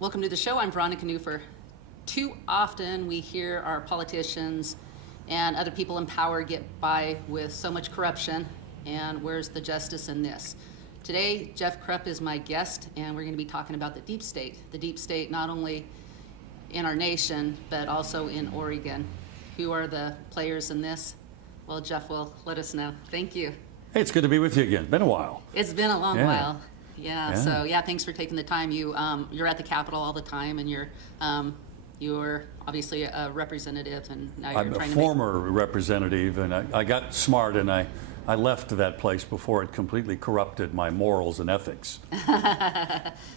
Welcome to the show. I'm Veronica Newfer. Too often we hear our politicians and other people in power get by with so much corruption, and where's the justice in this? Today, Jeff Kropf is my guest, and we're going to be talking about the deep state. The deep state not only in our nation, but also in Oregon. Who are the players in this? Well, Jeff will let us know. Thank you. Hey, it's good to be with you again. Been a while. It's been a long while. Yeah. So thanks for taking the time. You're at the Capitol all the time, and you're obviously a representative, and now you're I'm trying a to former representative, and I got smart, and I left that place before it completely corrupted my morals and ethics.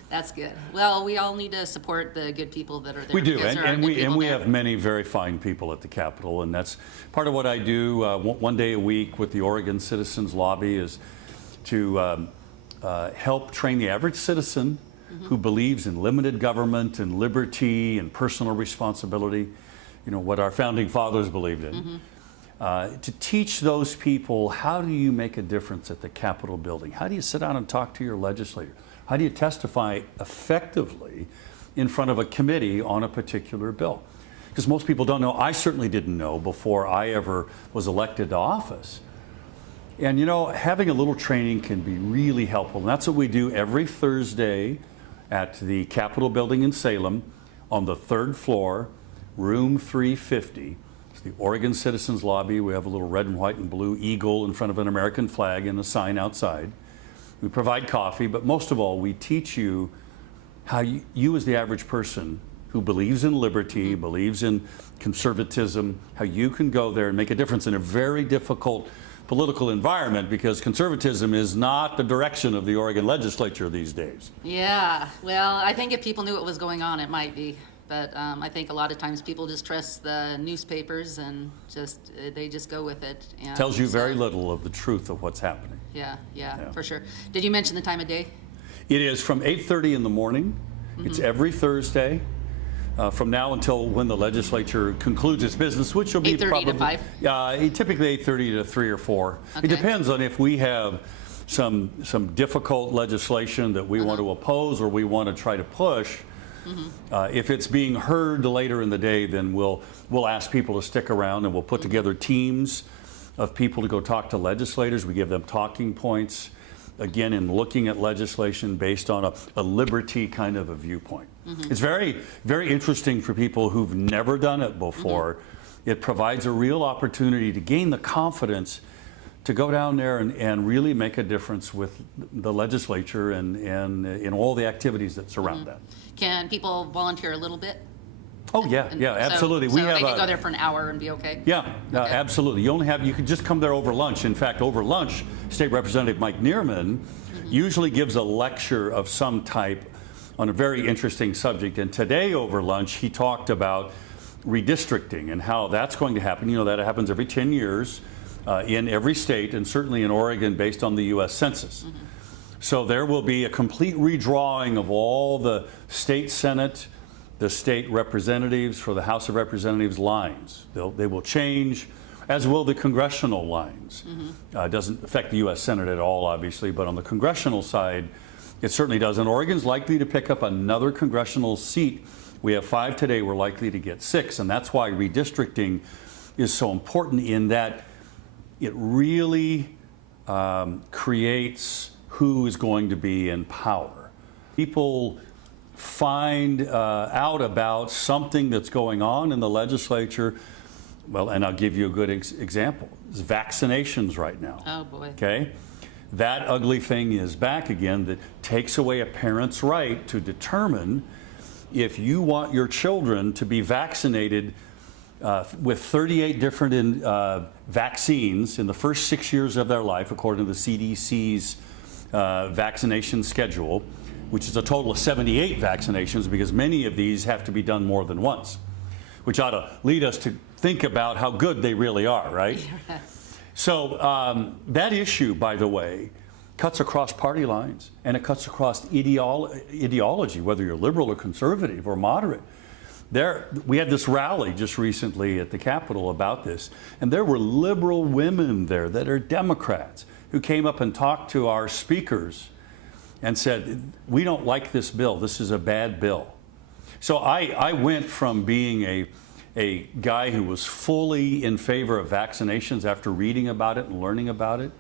That's good. Well, we all need to support the good people that are there. We do, and we have many very fine people at the Capitol, and that's part of what I do. One day a week with the Oregon Citizens Lobby is to help train the average citizen who believes in limited government and liberty and personal responsibility, you know, what our founding fathers believed in. To teach those people, how do you make a difference at the Capitol building? How do you sit down and talk to your legislator? How do you testify effectively in front of a committee on a particular bill? Because most people don't know. I certainly didn't know before I ever was elected to office. And you know, having a little training can be really helpful. And that's what we do every Thursday at the Capitol building in Salem on the 3rd floor, room 350. It's the Oregon Citizens Lobby. We have a little red and white and blue eagle in front of an American flag and a sign outside. We provide coffee, but most of all, we teach you how you as the average person who believes in liberty, believes in conservatism, how you can go there and make a difference in a very difficult political environment, because conservatism is not the direction of the Oregon legislature these days. Yeah, well, I think if people knew what was going on, it might be. But I think a lot of times people just trust the newspapers and they just go with it. And tells you very little of the truth of what's happening. Yeah, for sure. Did you mention the time of day? It is from 8:30 in the morning. It's every Thursday. From now until when the legislature concludes its business, which will be 8:30 to 5? Typically 8:30 to 3 or 4. Okay. It depends on if we have some difficult legislation that we want to oppose or we want to try to push. If it's being heard later in the day, then we'll ask people to stick around, and we'll put together teams of people to go talk to legislators. We give them talking points, again, in looking at legislation based on a liberty kind of a viewpoint. It's very, very interesting for people who've never done it before. It provides a real opportunity to gain the confidence to go down there and really make a difference with the legislature and in all the activities that surround that. Can people volunteer a little bit? Oh yeah, absolutely. So they can go there for an hour and be okay? Yeah, absolutely. You can just come there over lunch. In fact, over lunch, State Representative Mike Neerman usually gives a lecture of some type on a very interesting subject. And today over lunch, he talked about redistricting and how that's going to happen. You know, that happens every 10 years in every state, and certainly in Oregon based on the U.S. Census. So there will be a complete redrawing of all the state Senate, the state representatives for the House of Representatives lines. They will change, as will the congressional lines. It doesn't affect the U.S. Senate at all, obviously, but on the congressional side, it certainly does. And Oregon's likely to pick up another congressional seat. We have 5 today. We're likely to get 6, and that's why redistricting is so important, in that it really creates who is going to be in power. People find out about something that's going on in the legislature. Well, and I'll give you a good example. It's vaccinations right now. Oh, boy. Okay? That ugly thing is back again, that takes away a parent's right to determine if you want your children to be vaccinated with 38 different vaccines in the first 6 years of their life, according to the CDC's vaccination schedule, which is a total of 78 vaccinations, because many of these have to be done more than once, which ought to lead us to think about how good they really are, right? So that issue, by the way, cuts across party lines, and it cuts across ideology, whether you're liberal or conservative or moderate. We had this rally just recently at the Capitol about this, and there were liberal women there that are Democrats who came up and talked to our speakers and said, we don't like this bill. This is a bad bill. So I went from being a guy who was fully in favor of vaccinations after reading about it and learning about it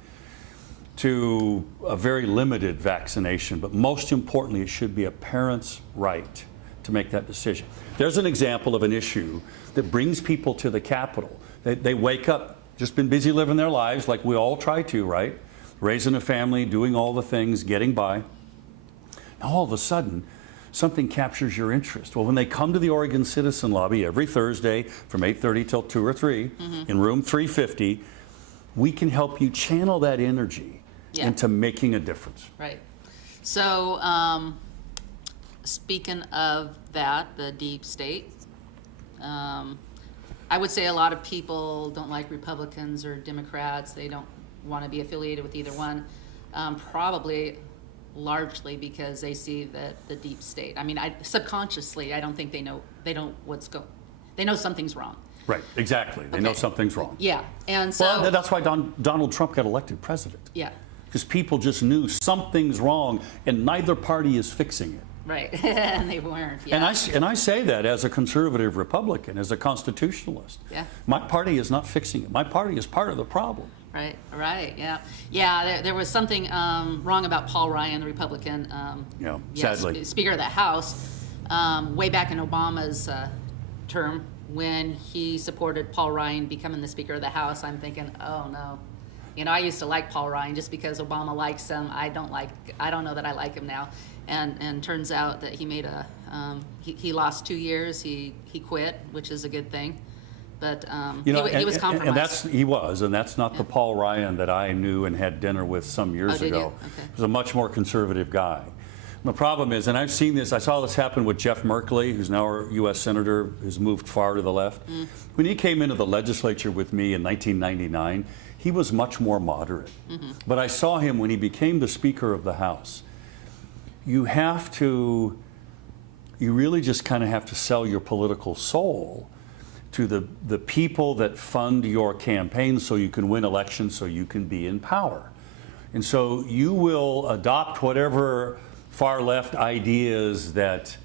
to a very limited vaccination. But most importantly, it should be a parent's right to make that decision. There's an example of an issue that brings people to the Capitol. They wake up, just been busy living their lives like we all try to, right? Raising a family, doing all the things, getting by. Now all of a sudden, something captures your interest. Well, when they come to the Oregon Citizen Lobby every Thursday from 8:30 till 2 or 3 in room 350, we can help you channel that energy into making a difference. Right. So, speaking of that, the deep state, I would say a lot of people don't like Republicans or Democrats. They don't want to be affiliated with either one, probably largely because they see that the deep state. I mean, subconsciously, I don't think they know they know something's wrong. Right, exactly. They know something's wrong. Yeah, and so well, that's why Donald Trump got elected president. Yeah, because people just knew something's wrong, and neither party is fixing it. Right, and they weren't. Yeah. And I say that as a conservative Republican, as a constitutionalist. Yeah. My party is not fixing it. My party is part of the problem. Right, yeah. Yeah, there was something wrong about Paul Ryan, the Republican, sadly. Speaker of the House, way back in Obama's term when he supported Paul Ryan becoming the Speaker of the House. I'm thinking, oh no. You know, I used to like Paul Ryan just because Obama likes him. I don't know that I like him now. And turns out that he made he lost 2 years. He quit, which is a good thing. But he was compromised. And that's not the Paul Ryan that I knew and had dinner with some years ago. Okay. He was a much more conservative guy. The problem is, and I've seen this, I saw this happen with Jeff Merkley, who's now our U.S. Senator, who's moved far to the left. When he came into the legislature with me in 1999, he was much more moderate. But I saw him when he became the Speaker of the House. You really just kind of have to sell your political soul to the people that fund your campaign so you can win elections, so you can be in power. And so you will adopt whatever far left ideas that,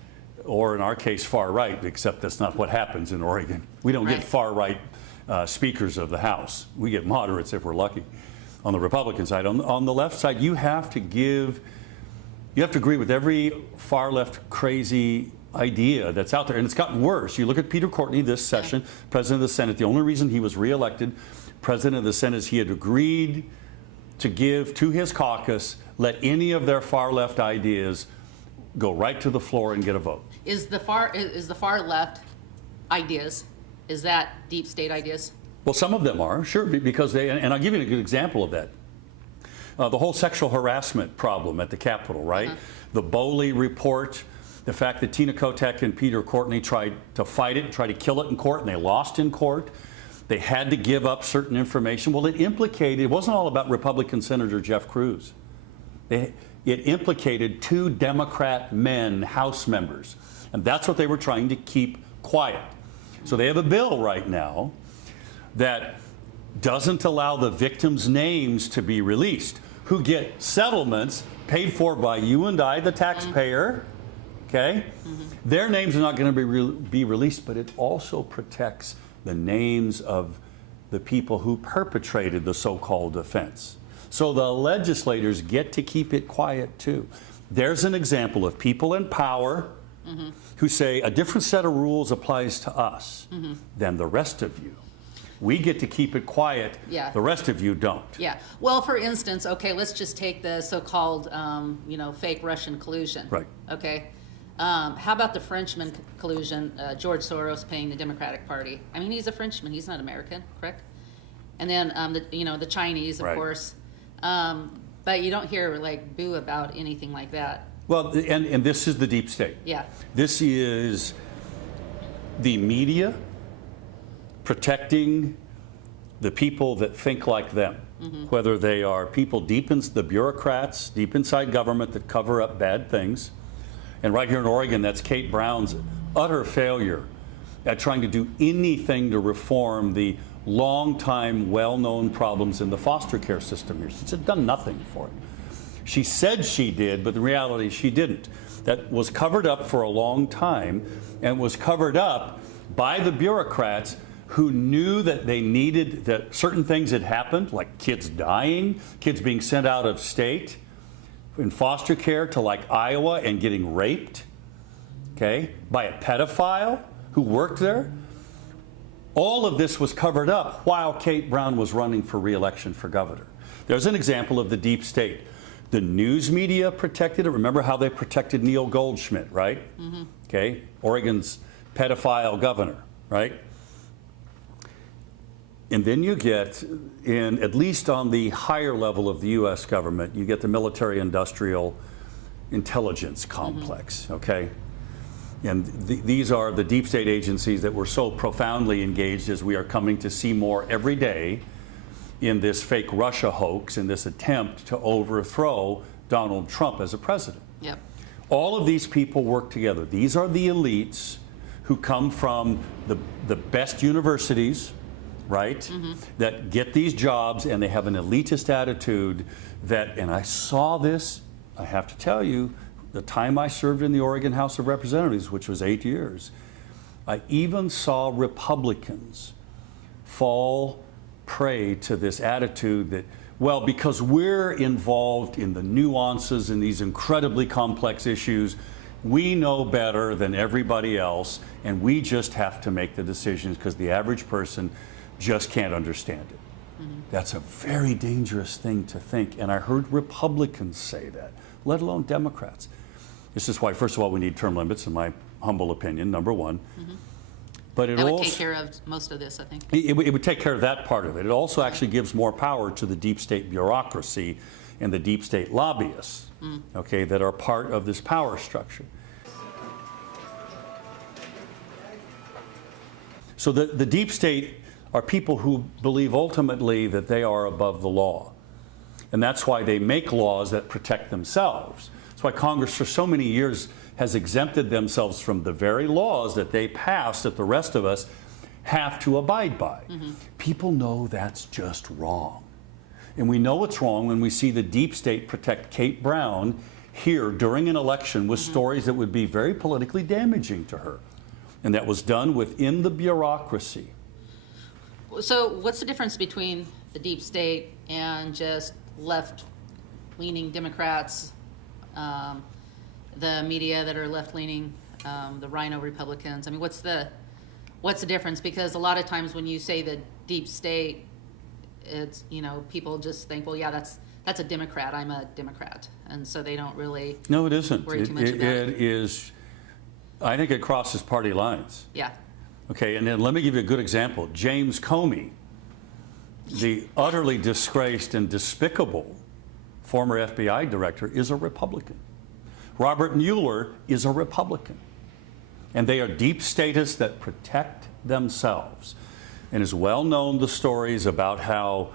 or in our case, far right, except that's not what happens in Oregon. We don't get far right speakers of the House. We get moderates if we're lucky on the Republican side. On the left side, you have to agree with every far left crazy idea that's out there, and it's gotten worse. You look at Peter Courtney this session, President of the Senate. The only reason he was reelected President of the Senate is he had agreed to give to his caucus, let any of their far left ideas go right to the floor and get a vote. Is the far left ideas, is that deep state ideas? Well, some of them are, sure, because and I'll give you a good example of that. The whole sexual harassment problem at the Capitol, right? The Boley report, the fact that Tina Kotek and Peter Courtney tried to fight it, tried to kill it in court, and they lost in court. They had to give up certain information. Well, it wasn't all about Republican Senator Jeff Cruz. It implicated 2 Democrat men, House members, and that's what they were trying to keep quiet. So they have a bill right now that doesn't allow the victims' names to be released, who get settlements paid for by you and I, the taxpayer, okay? Their names are not going to be released, but it also protects the names of the people who perpetrated the so-called offense. So the legislators get to keep it quiet too. There's an example of people in power who say a different set of rules applies to us than the rest of you. We get to keep it quiet. Yeah. The rest of you don't. Yeah. Well, for instance, okay, let's just take the so-called, fake Russian collusion. Right. Okay. How about the Frenchman collusion? George Soros paying the Democratic Party. I mean, he's a Frenchman. He's not American, correct? And then the Chinese, of course. But you don't hear boo about anything like that. Well, and this is the deep state. Yeah. This is the media protecting the people that think like them, whether they are people deep in the bureaucrats, deep inside government that cover up bad things. And right here in Oregon, that's Kate Brown's utter failure at trying to do anything to reform the long-time, well-known problems in the foster care system here. She's done nothing for it. She said she did, but the reality is she didn't. that was covered up for a long time and was covered up by the bureaucrats who knew that they needed, that certain things had happened, like kids dying, kids being sent out of state in foster care to like Iowa and getting raped, okay, by a pedophile who worked there. All of this was covered up while Kate Brown was running for re-election for governor. There's an example of the deep state. The news media protected it. Remember how they protected Neil Goldschmidt, right? Mm-hmm. Okay, Oregon's pedophile governor, right? And then you get, in at least on the higher level of the U.S. government, you get the military-industrial intelligence complex, okay? And these are the deep state agencies that were so profoundly engaged, as we are coming to see more every day, in this fake Russia hoax, in this attempt to overthrow Donald Trump as a president. Yep. All of these people work together. These are the elites who come from the best universities, right? Mm-hmm. That get these jobs, and they have an elitist attitude that, and I saw this, I have to tell you, the time I served in the Oregon House of Representatives, which was 8 years, I even saw Republicans fall prey to this attitude that, well, because we're involved in the nuances in these incredibly complex issues, we know better than everybody else, and we just have to make the decisions because the average person just can't understand it. Mm-hmm. That's a very dangerous thing to think, and I heard Republicans say that, let alone Democrats. This is why, first of all, we need term limits, in my humble opinion, number one. Mm-hmm. But that would take care of most of this, I think. It would take care of that part of it. It also actually gives more power to the deep state bureaucracy and the deep state lobbyists, okay, that are part of this power structure. So the deep state are people who believe ultimately that they are above the law. And that's why they make laws that protect themselves. That's why Congress for so many years has exempted themselves from the very laws that they pass that the rest of us have to abide by. Mm-hmm. People know that's just wrong. And we know it's wrong when we see the deep state protect Kate Brown here during an election with stories that would be very politically damaging to her. And that was done within the bureaucracy. So what's the difference between the deep state and just left-leaning Democrats, the media that are left-leaning, the Rhino Republicans? I mean, what's the difference? Because a lot of times when you say the deep state, it's, you know, people just think, well, yeah, that's a Democrat. I'm a Democrat, and so they don't really. No, it isn't. Worry too much about it. It is. I think it crosses party lines. Yeah. Okay, and then let me give you a good example. James Comey, the utterly disgraced and despicable former FBI director, is a Republican. Robert Mueller is a Republican. And they are deep statists that protect themselves. And it's well known, the stories about how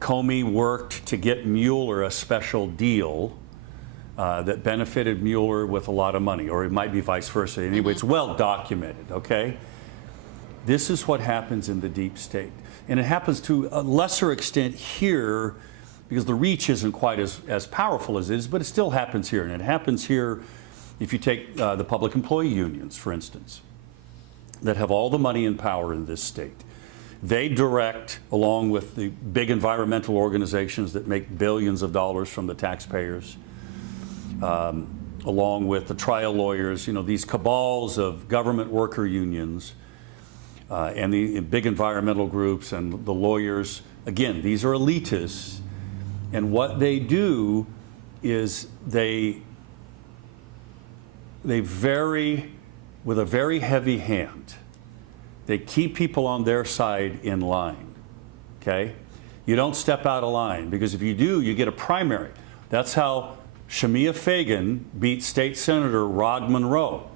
Comey worked to get Mueller a special deal that benefited Mueller with a lot of money, or it might be vice versa. Anyway, it's well documented, okay? This is what happens in the deep state. And it happens to a lesser extent here because the reach isn't quite as powerful as it is, but it still happens here. And it happens here if you take the public employee unions, for instance, that have all the money and power in this state. They direct, along with the big environmental organizations that make billions of dollars from the taxpayers, along with the trial lawyers, you know, these cabals of government worker unions and the big environmental groups and the lawyers. Again, these are elitists, and what they do is they vary with a very heavy hand. They keep people on their side in line, okay? You don't step out of line, because if you do, you get a primary. That's how Shemia Fagan beat State Senator Rod Monroe,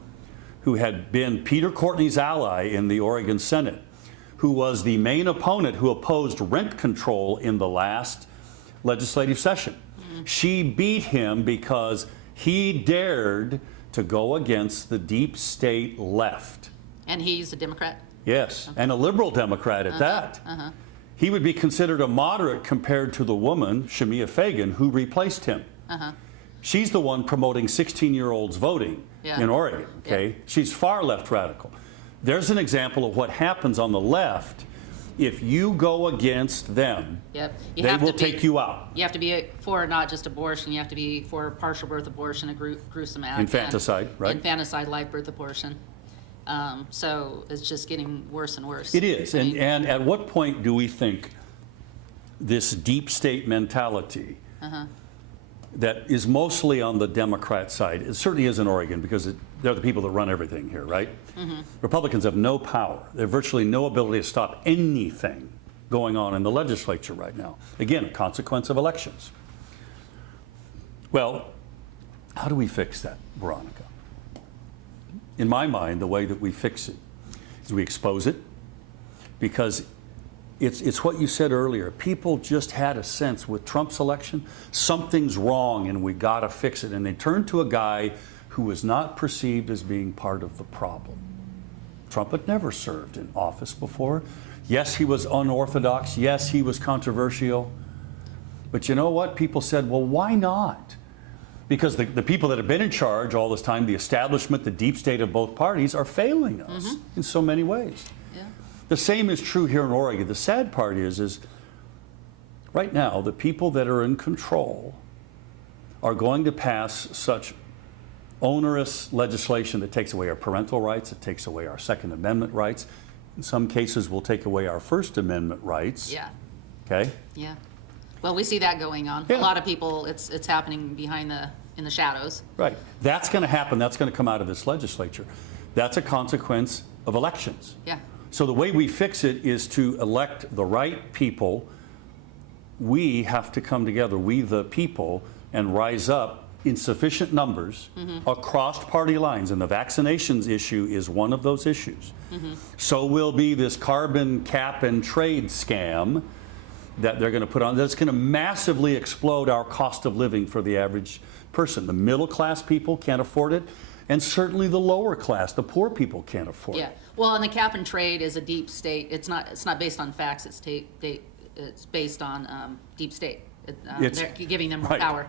who had been Peter Courtney's ally in the Oregon Senate, who was the main opponent who opposed rent control in the last legislative session. Mm-hmm. She beat him because he dared to go against the deep state left. And he's a Democrat? Yes, okay. And a liberal Democrat at that. He would be considered a moderate compared to the woman, Shemia Fagan, who replaced him. She's the one promoting 16-year-olds voting in Oregon, okay? Yeah. She's far left radical. There's an example of what happens on the left if you go against them. Yep. They will take you out. You have to be for not just abortion, you have to be for partial birth abortion, a gruesome act. Infanticide, right? Infanticide, live birth abortion. So it's just getting worse and worse. It is. And at what point do we think this deep state mentality that is mostly on the Democrat side, it certainly is in Oregon because they're the people that run everything here, right? Republicans have no power. They have virtually no ability to stop anything going on in the legislature right now. Again, a consequence of elections. Well, how do we fix that, Veronica? In my mind, the way that we fix it is we expose it, because it's what you said earlier. People just had a sense with Trump's election, something's wrong and we got to fix it. And they turned to a guy who was not perceived as being part of the problem. Trump had never served in office before. Yes, he was unorthodox. Yes, he was controversial. But you know what? People said, well, why not? Because the people that have been in charge all this time, the establishment, the deep state of both parties, are failing us in so many ways. Yeah. The same is true here in Oregon. The sad part is right now, the people that are in control are going to pass such onerous legislation that takes away our parental rights, it takes away our Second Amendment rights. In some cases, will take away our First Amendment rights. Yeah. Okay? Yeah. Well, we see that going on. Yeah. A lot of people, it's happening in the shadows. Right. That's going to happen. That's going to come out of this legislature. That's a consequence of elections. Yeah. So the way we fix it is to elect the right people. We have to come together, we the people, and rise up in sufficient numbers across party lines. And the vaccinations issue is one of those issues. So will be this carbon cap and trade scam that they're going to put on. That's going to massively explode our cost of living for the average person. The middle class people can't afford it. And certainly the lower class, the poor people can't afford it. Yeah. Well, and the cap and trade is a deep state. It's not based on facts. It's based on deep state. They're giving them more right. power.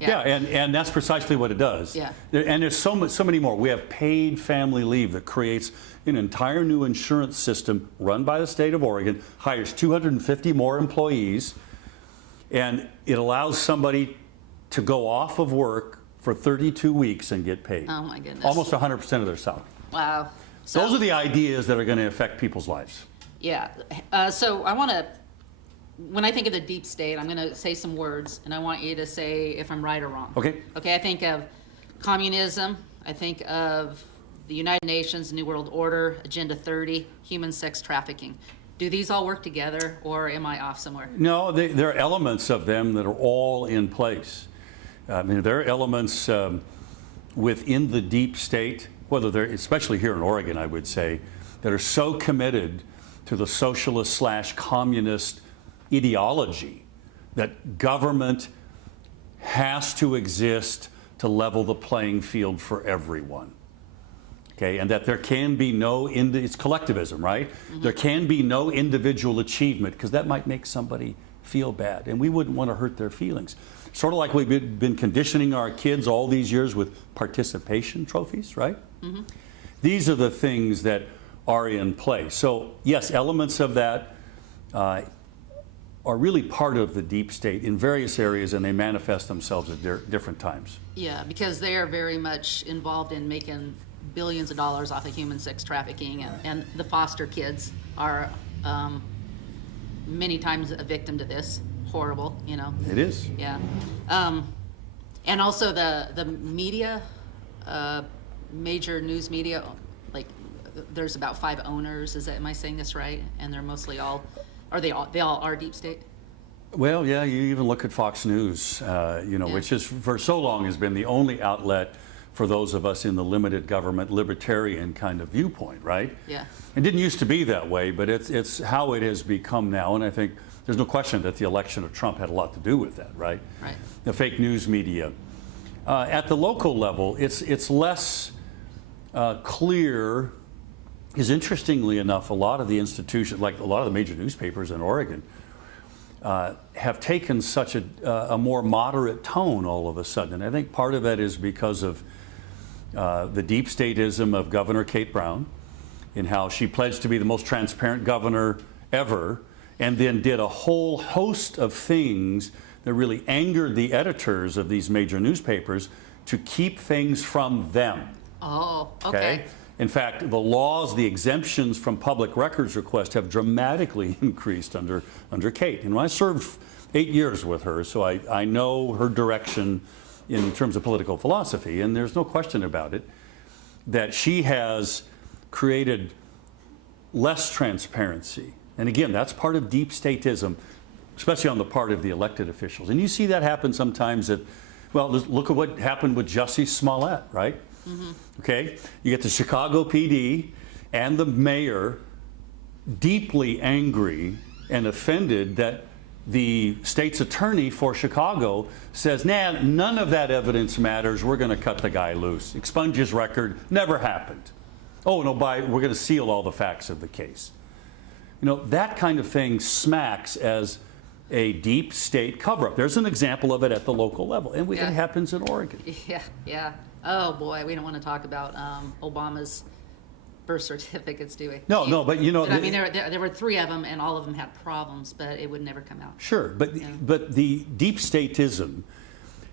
Yeah, and that's precisely what it does. Yeah. And there's so many more. We have paid family leave that creates an entire new insurance system run by the state of Oregon, hires 250 more employees, and it allows somebody to go off of work for 32 weeks and get paid. Oh, my goodness. Almost 100% of their salary. Wow. Those are the ideas that are going to affect people's lives. Yeah. So I want to, when I think of the deep state, I'm going to say some words, and I want you to say if I'm right or wrong. Okay. Okay, I think of communism. I think of the United Nations, New World Order, Agenda 30, human sex trafficking. Do these all work together, or am I off somewhere? No, there are elements of them that are all in place. I mean, there are elements within the deep state, whether they're, especially here in Oregon, I would say, that are so committed to the socialist/communist ideology that government has to exist to level the playing field for everyone. Okay, and that there can be no, it's collectivism, right? There can be no individual achievement, because that might make somebody feel bad, and we wouldn't want to hurt their feelings. Sort of like we've been conditioning our kids all these years with participation trophies, right? These are the things that are in place. So yes, elements of that are really part of the deep state in various areas, and they manifest themselves at different times. Yeah, because they are very much involved in making billions of dollars off of human sex trafficking, and the foster kids are many times a victim to this. Horrible, you know. It is. Yeah. And also the media, major news media, like there's about 5 owners. Am I saying this right? And they're mostly all, they all are deep state? Well, yeah, you even look at Fox News, which is for so long has been the only outlet for those of us in the limited government libertarian kind of viewpoint, right? Yeah. It didn't used to be that way, but it's how it has become now, and I think there's no question that the election of Trump had a lot to do with that, right? Right. The fake news media. At the local level, it's less clear, because interestingly enough, a lot of the institutions, like a lot of the major newspapers in Oregon, have taken such a more moderate tone all of a sudden. And I think part of that is because of the deep statism of Governor Kate Brown, in how she pledged to be the most transparent governor ever, and then did a whole host of things that really angered the editors of these major newspapers to keep things from them. Oh, okay. In fact, the laws, the exemptions from public records requests have dramatically increased under Kate. And I served 8 years with her, so I know her direction in terms of political philosophy, and there's no question about it, that she has created less transparency. And again, that's part of deep statism, especially on the part of the elected officials. And you see that happen sometimes at, well, look at what happened with Jussie Smollett, right? Mm-hmm. Okay, you get the Chicago PD and the mayor deeply angry and offended that the state's attorney for Chicago says, nah, none of that evidence matters. We're going to cut the guy loose. Expunge his record. Never happened. Oh, no, we're going to seal all the facts of the case. You know, that kind of thing smacks as a deep state cover-up. There's an example of it at the local level, and it happens in Oregon. Yeah, yeah. Oh, boy, we don't want to talk about Obama's birth certificates, do we? No, but you know... But, I mean, there were 3 of them, and all of them had problems, but it would never come out. Sure, but the deep statism,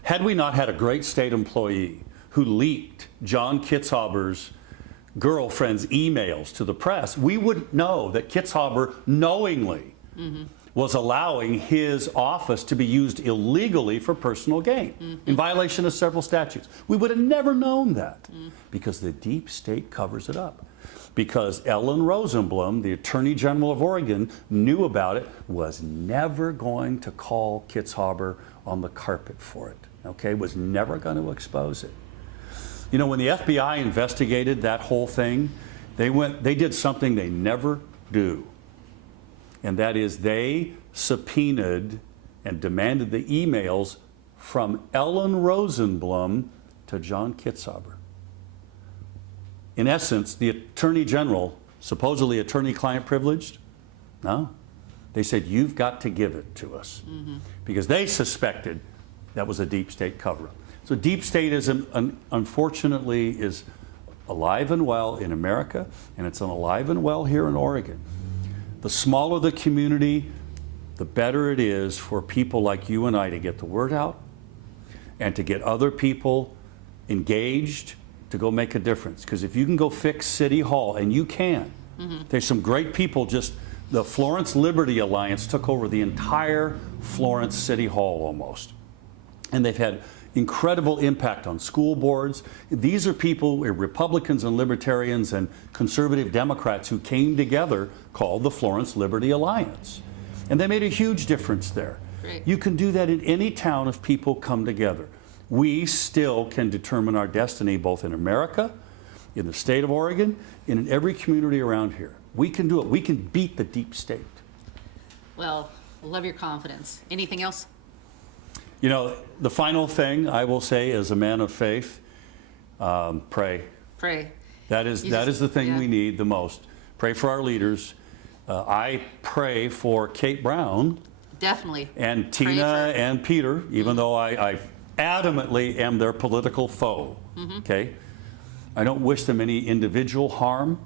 had we not had a great state employee who leaked John Kitzhaber's girlfriend's emails to the press, we wouldn't know that Kitzhaber knowingly was allowing his office to be used illegally for personal gain in violation of several statutes. We would have never known that because the deep state covers it up. Because Ellen Rosenblum, the Attorney General of Oregon, knew about it, was never going to call Kitzhaber on the carpet for it, okay? Was never going to expose it. You know, when the FBI investigated that whole thing, they did something they never do. And that is they subpoenaed and demanded the emails from Ellen Rosenblum to John Kitzhaber. In essence, the Attorney General, supposedly attorney-client privileged, no. They said, you've got to give it to us. Because they suspected that was a deep state cover-up. So deep statism, unfortunately, is alive and well in America, and it's alive and well here in Oregon. The smaller the community, the better it is for people like you and I to get the word out and to get other people engaged to go make a difference. Because if you can go fix City Hall, and you can, there's some great people. Just the Florence Liberty Alliance took over the entire Florence City Hall almost. And they've had incredible impact on school boards. These are people, Republicans and Libertarians and conservative Democrats, who came together, called the Florence Liberty Alliance. And they made a huge difference there. Great. You can do that in any town if people come together. We still can determine our destiny, both in America, in the state of Oregon, and in every community around here. We can do it. We can beat the deep state. Well, I love your confidence. Anything else? You know, the final thing I will say as a man of faith, pray. Pray. That is the thing we need the most. Pray for our leaders. I pray for Kate Brown. Definitely. And Tina and Peter, even though I adamantly am their political foe. Okay? I don't wish them any individual harm,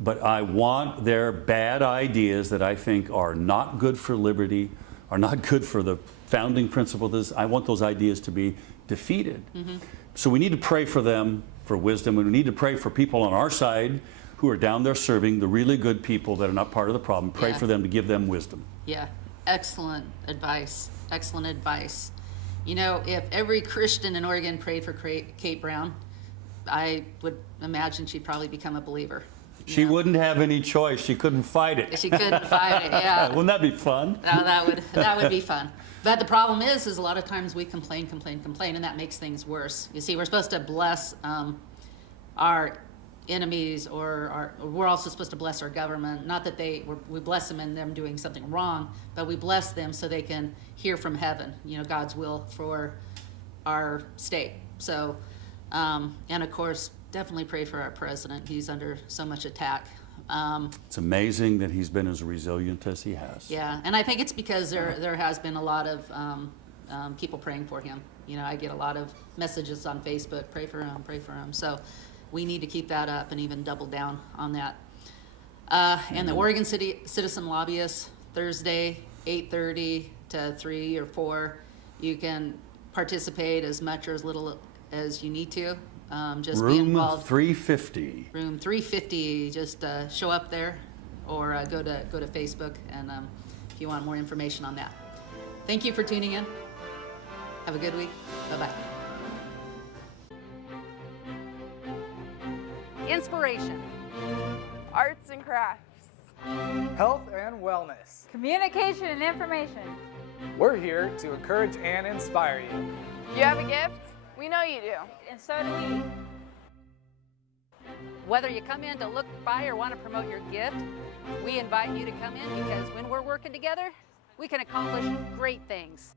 but I want their bad ideas that I think are not good for liberty, are not good for the founding principles. I want those ideas to be defeated. So we need to pray for them for wisdom, and we need to pray for people on our side who are down there serving, the really good people that are not part of the problem. Pray for them to give them wisdom. Yeah, excellent advice. Excellent advice. You know, if every Christian in Oregon prayed for Kate Brown, I would imagine she'd probably become a believer. She wouldn't have any choice. She couldn't fight it. She couldn't fight it, yeah. Wouldn't that be fun? No, that would be fun. But the problem is a lot of times we complain, and that makes things worse. You see, we're supposed to bless our enemies, or we're also supposed to bless our government. Not that we bless them in them doing something wrong, but we bless them so they can hear from heaven, you know, God's will for our state. So, and of course, definitely pray for our president. He's under so much attack It's amazing that he's been as resilient as he has. Yeah, and I think it's because there has been a lot of people praying for him. You know, I get a lot of messages on Facebook, pray for him, pray for him. So we need to keep that up and even double down on that. And the Oregon City Citizen Lobbyists, Thursday, 8:30 to 3 or 4. You can participate as much or as little as you need to. Just be Room involved. 350. Room 350. Just show up there, or go to Facebook, and if you want more information on that. Thank you for tuning in. Have a good week. Bye-bye. Inspiration. Arts and crafts. Health and wellness. Communication and information. We're here to encourage and inspire you. You have a gift? We know you do. And so do we. Whether you come in to look by or want to promote your gift, we invite you to come in because when we're working together, we can accomplish great things.